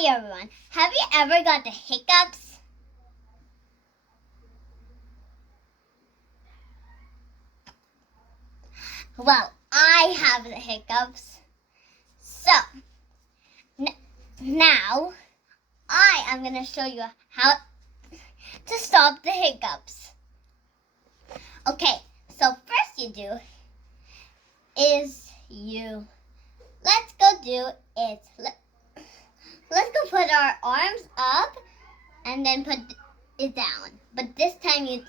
Hi everyone. Have you ever got the hiccups? Well, I have the hiccups. So, now I am going to show you how to stop the hiccups. Okay, so first you do is let's go put our arms up and then put it down. But this time you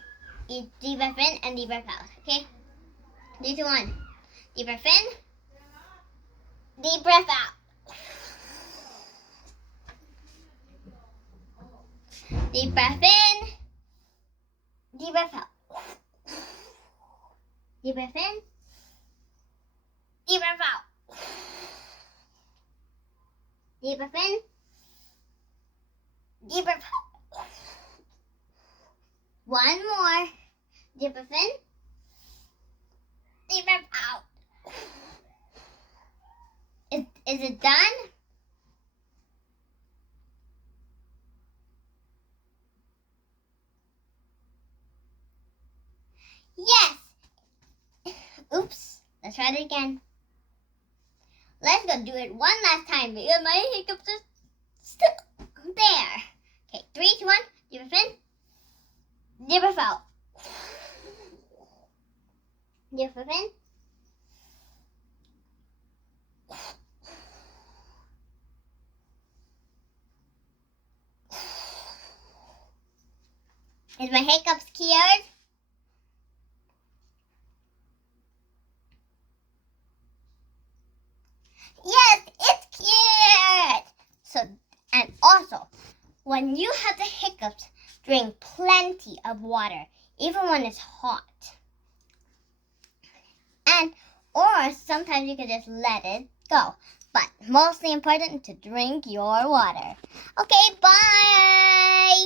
deep breath in and deep breath out, okay? 3, 2, 1. Deep breath in, deep breath out. Deep breath in, deep breath out. Deep breath in, deep breath out. Deep breath in, deep breath out. One more. Deep breath in, deep breath out. Is it done? Yes. Oops. Let's try it again. Let's go do it one last time because my hiccups are still there. Okay, 3, 2, 1. Deep breath in. Deep breath out. Deep breath in. Is my hiccups cured? Yes, it's cured. So, and also, when you have the hiccups, drink plenty of water, even when it's hot. Or sometimes you can just let it go. But mostly important to drink your water. Okay, bye.